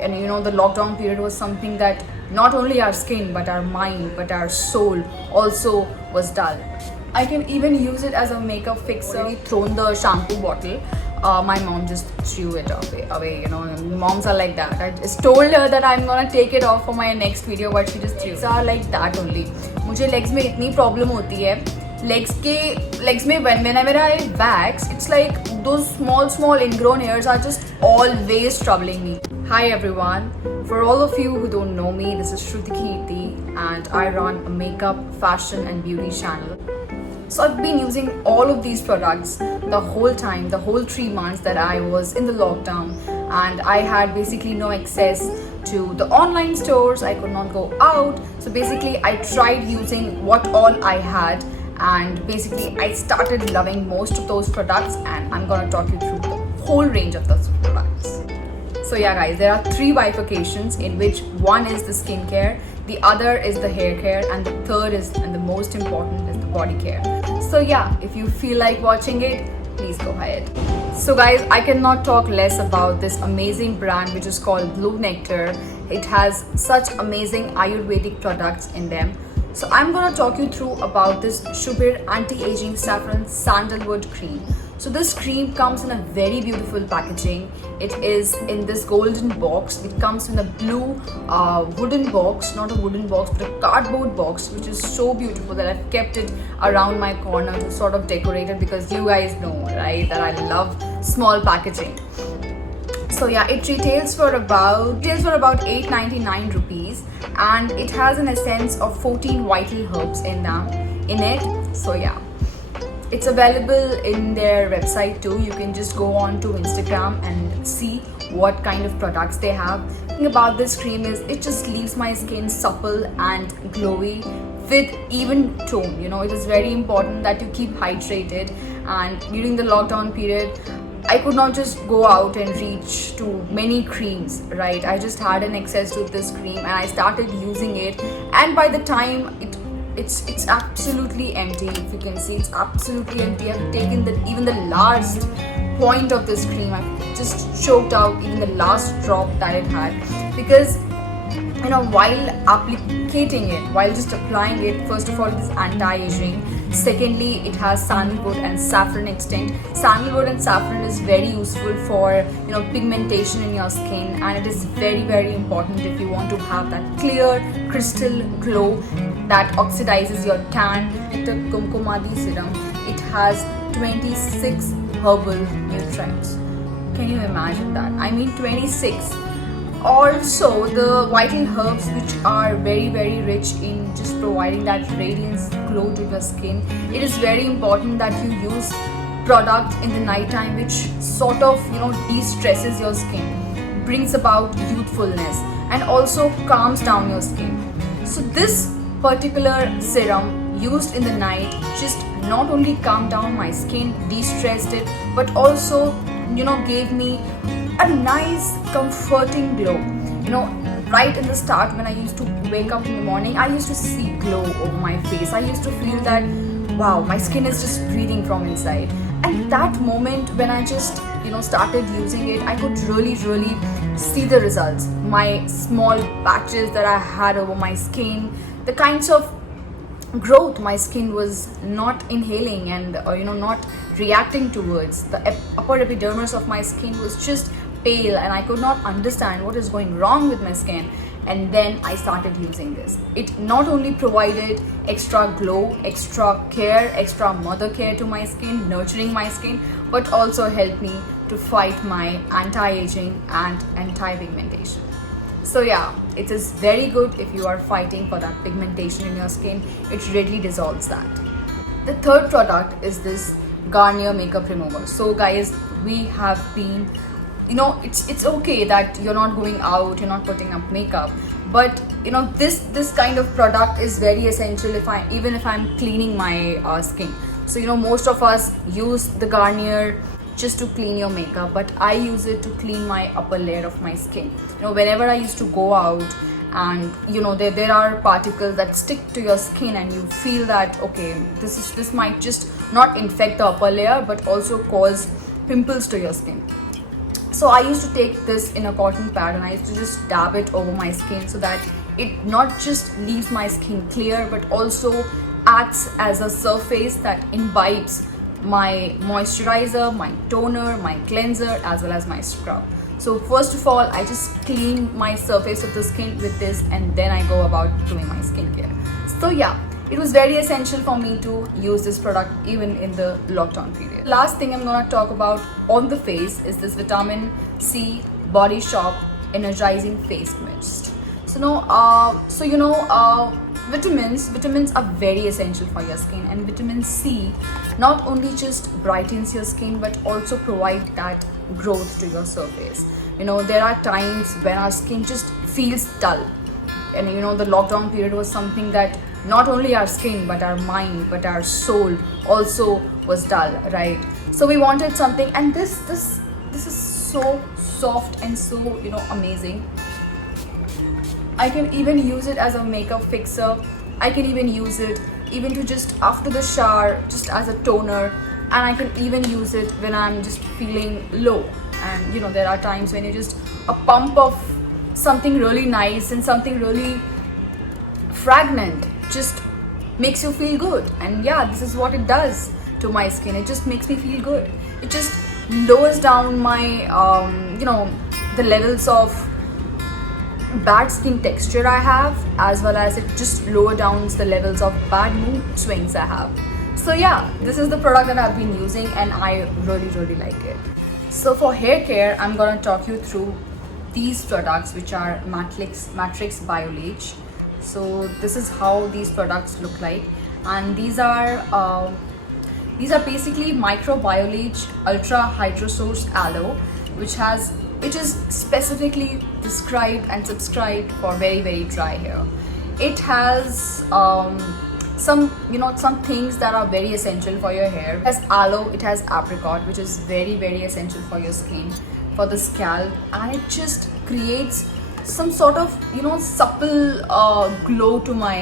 And the lockdown period was something that not only our skin but our mind but our soul also was dull. I can even use it as a makeup fixer. Already thrown the shampoo bottle. My mom just threw it away. Moms are like that. I just told her that I'm gonna take it off for my next video, but she just threw it. Legs are like that only. मुझे legs में इतनी problem होती है. Legs में whenever I wax, it's like those small ingrown hairs are just always troubling me. Hi everyone. For all of you who don't know me, this is Shruti Kirti and I run a makeup, fashion and beauty channel. So I've been using all of these products the whole time, the whole 3 months that I was in the lockdown, and I had basically no access to the online stores. I could not go out. So basically I tried using what all I had, and basically I started loving most of those products, and I'm gonna talk you through the whole range of those products. So yeah guys, there are 3 bifurcations in which one is the skincare, the other is the hair care, and the third is, and the most important, is the body care. So yeah, if you feel like watching it, please go ahead. So guys, I cannot talk less about this amazing brand which is called Blue Nectar. It has such amazing Ayurvedic products in them. So I'm gonna talk you through about this Shubir Anti-Aging Saffron Sandalwood Cream. So this cream comes in a very beautiful packaging. It is in this golden box. It comes in a blue wooden box, not a wooden box but a cardboard box, which is so beautiful that I've kept it around my corner to sort of decorate it, because you guys know, right, that I love small packaging. So yeah, it retails for about 8.99 rupees, and it has an essence of 14 vital herbs in it. So yeah, it's available in their website too. You can just go on to Instagram and see what kind of products they have. The thing about this cream is it just leaves my skin supple and glowy with even tone. It is very important that you keep hydrated, and during the lockdown period I could not just go out and reach to many creams, right? I just had an access to this cream and I started using it, and by the time it's absolutely empty. If you can see, it's absolutely empty. I've taken even the last point of this cream. I've just choked out even the last drop that it had, because while applicating it, while just applying it, first of all, it is anti-aging. Secondly, it has sandalwood and saffron extract. Sandalwood and saffron is very useful for pigmentation in your skin, and it is very important if you want to have that clear crystal glow that oxidizes your tan. The Kumkumadi serum, it has 26 herbal nutrients. Can you imagine that? I mean 26. Also, the vital herbs, which are very rich in just providing that radiance glow to your skin. It is very important that you use product in the night time which sort of de-stresses your skin, brings about youthfulness, and also calms down your skin. So this particular serum used in the night just not only calmed down my skin, de-stressed it, but also gave me a nice comforting glow. Right in the start, when I used to wake up in the morning, I used to see glow over my face. I used to feel that, wow, my skin is just breathing from inside. And that moment when I just started using it, I could really see the results. My small patches that I had over my skin, the kinds of growth my skin was not inhaling and not reacting towards. The upper epidermis of my skin was just pale, and I could not understand what is going wrong with my skin. And then I started using this. It not only provided extra glow, extra care, extra mother care to my skin, nurturing my skin, but also helped me to fight my anti-aging and anti-pigmentation. So yeah, it is very good if you are fighting for that pigmentation in your skin. It readily dissolves that. The third product is this Garnier makeup remover. So guys, we have been it's okay that you're not going out, you're not putting up makeup, but this kind of product is very essential even if I'm cleaning my skin. So most of us use the Garnier just to clean your makeup, but I use it to clean my upper layer of my skin. Whenever I used to go out, and there are particles that stick to your skin, and you feel that okay, this might just not infect the upper layer but also cause pimples to your skin. So I used to take this in a cotton pad and I used to just dab it over my skin so that it not just leaves my skin clear but also acts as a surface that imbibes my moisturizer, my toner, my cleanser, as well as my scrub. So first of all, I just clean my surface of the skin with this and then I go about doing my skincare. So yeah, it was very essential for me to use this product even in the lockdown period. Last thing I'm gonna talk about on the face is this Vitamin C Body Shop Energizing Face Mist. Vitamins are very essential for your skin, and vitamin C not only just brightens your skin but also provide that growth to your surface. There are times when our skin just feels dull, and the lockdown period was something that not only our skin but our mind but our soul also was dull, right? So we wanted something, and this is so soft and so amazing. I can even use it as a makeup fixer. I can even use it even to just after the shower, just as a toner, and I can even use it when I'm just feeling low. And there are times when you just a pump of something really nice and something really fragrant just makes you feel good. And yeah, this is what it does to my skin. It just makes me feel good. It just lowers down my the levels of bad skin texture I have, as well as it just lower downs the levels of bad mood swings I have. So yeah, this is the product that I've been using and I really like it. So for hair care, I'm gonna talk you through these products, which are Matrix Biolage. So this is how these products look like, and these are basically Microbiolage Ultra Hydrosource Aloe, which is specifically described and subscribed for very dry hair. It has some things that are very essential for your hair. It has aloe, it has apricot, which is very essential for your skin, for the scalp, and it just creates some sort of supple glow to my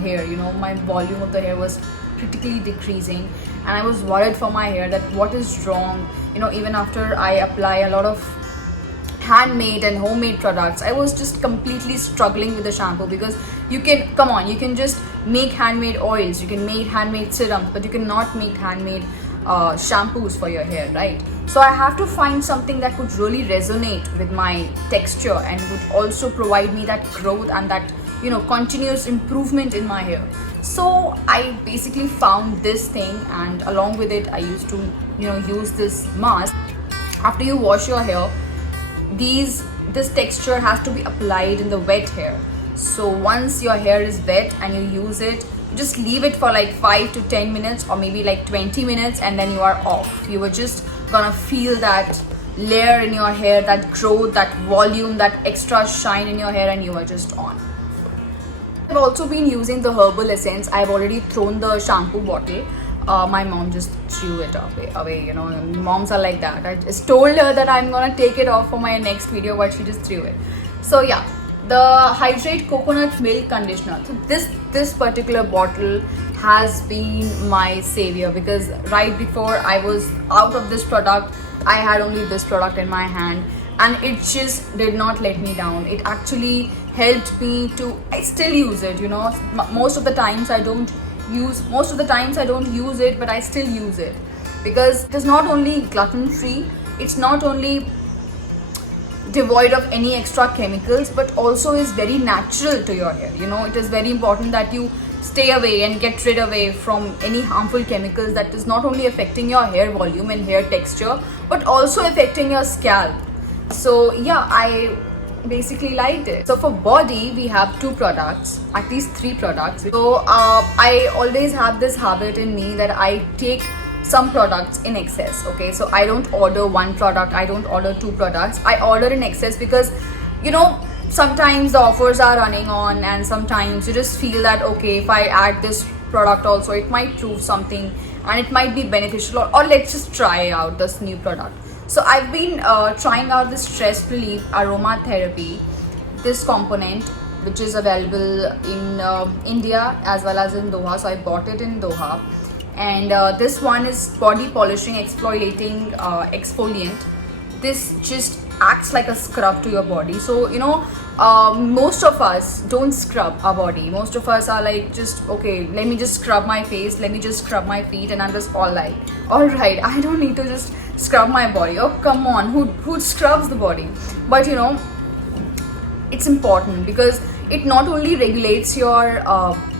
hair. My volume of the hair was critically decreasing, and I was worried for my hair that what is wrong. Even after I apply a lot of handmade and homemade products, I was just completely struggling with the shampoo, because you can just make handmade oils, you can make handmade serums, but you cannot make handmade shampoos for your hair, right? So I have to find something that would really resonate with my texture and would also provide me that growth and that continuous improvement in my hair. So I basically found this thing, and along with it I used to use this mask. After you wash your hair, this texture has to be applied in the wet hair. So once your hair is wet and you use it, you just leave it for like 5 to 10 minutes or maybe like 20 minutes, and then you are off. You were just gonna feel that layer in your hair, that growth, that volume, that extra shine in your hair, and you are just on. I've also been using the herbal essence. I've already thrown the shampoo bottle. My mom just threw it away. Moms are like that. I just told her that I'm gonna take it off for my next video, but she just threw it. So yeah, the Hydrate Coconut Milk Conditioner. So this particular bottle has been my savior, because right before I was out of this product, I had only this product in my hand, and it just did not let me down. It actually helped me to, I still use it. Most of the times I don't use it, but I still use it, because it is not only gluten free, it's not only devoid of any extra chemicals, but also is very natural to your hair. It is very important that you stay away and get rid away from any harmful chemicals that is not only affecting your hair volume and hair texture, but also affecting your scalp. So yeah, I basically liked it. So for body, we have 2 products, at least 3 products. So I always have this habit in me that I take some products in excess. Okay, so I don't order 1 product, I don't order 2 products, I order in excess, because sometimes the offers are running on, and sometimes you just feel that okay, if I add this product also, it might prove something and it might be beneficial, or let's just try out this new product. So I've been trying out this stress relief aromatherapy, this component, which is available in India as well as in Doha. So I bought it in Doha, and this one is body polishing exfoliating exfoliant. this just acts like a scrub to your body. So most of us don't scrub our body. Most of us are like, just okay, let me just scrub my face, let me just scrub my feet, and I'm just all right, I don't need to just scrub my body. Oh come on, who scrubs the body? But it's important because it not only regulates your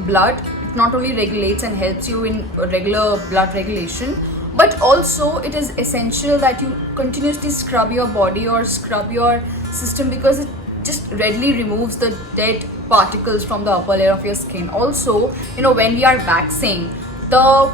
blood, it not only regulates and helps you in regular blood regulation, but also it is essential that you continuously scrub your body or scrub your system, because it just readily removes the dead particles from the upper layer of your skin. Also, when we are waxing, the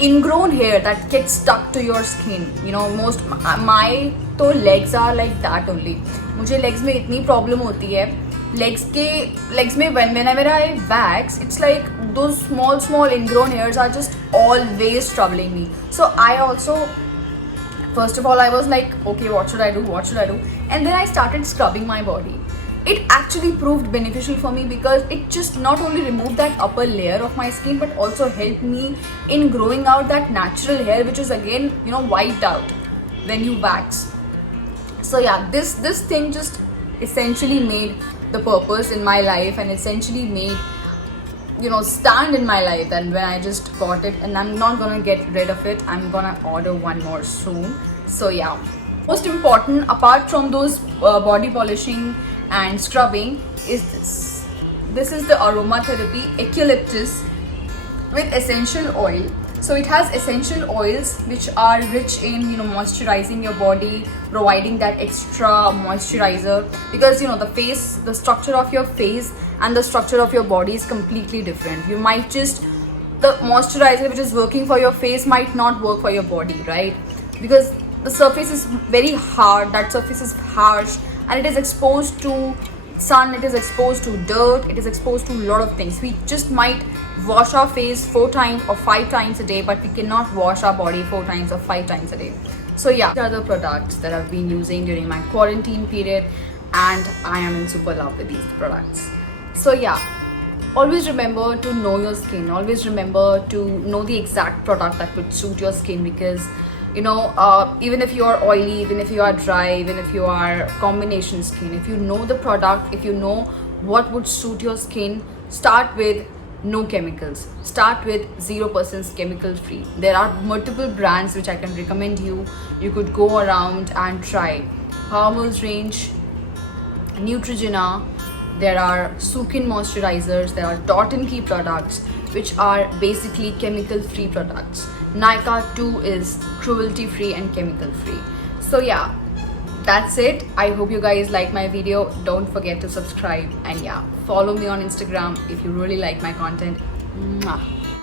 ingrown hair that gets stuck to your skin, most my तो legs are like that only. मुझे legs में इतनी problem होती है, legs में whenever I wax, it's like those small ingrown hairs are just always troubling me. So I also, first of all, I was like, okay, what should I do? And then I started scrubbing my body. It actually proved beneficial for me because it just not only removed that upper layer of my skin, but also helped me in growing out that natural hair, which is again, wiped out when you wax. So yeah, this thing just essentially made the purpose in my life and essentially made stand in my life. And when I just got it, and I'm not gonna get rid of it, I'm gonna order one more soon. So yeah, most important apart from those body polishing and scrubbing is this is the aromatherapy eucalyptus with essential oil. So it has essential oils which are rich in moisturizing your body, providing that extra moisturizer, because the structure of your face and the structure of your body is completely different. You might just, the moisturizer which is working for your face might not work for your body, right? Because the surface is very hard, that surface is harsh, and it is exposed to sun, it is exposed to dirt, it is exposed to a lot of things. We just might wash our face 4 times or 5 times a day, but we cannot wash our body 4 times or 5 times a day. So yeah, these are the products that I've been using during my quarantine period, and I am in super love with these products. So yeah, always remember to know your skin, always remember to know the exact product that would suit your skin, because even if you are oily, even if you are dry, even if you are combination skin, if you know the product, if you know what would suit your skin, start with no chemicals, start with 0% chemical free. There are multiple brands which I can recommend you could go around and try. Hormones range, Neutrogena, there are Sukin moisturizers, there are Dot & Key products which are basically chemical free products. Nykaa 2 is cruelty free and chemical free. So yeah, that's it. I hope you guys like my video. Don't forget to subscribe, and yeah, follow me on Instagram if you really like my content. Mwah.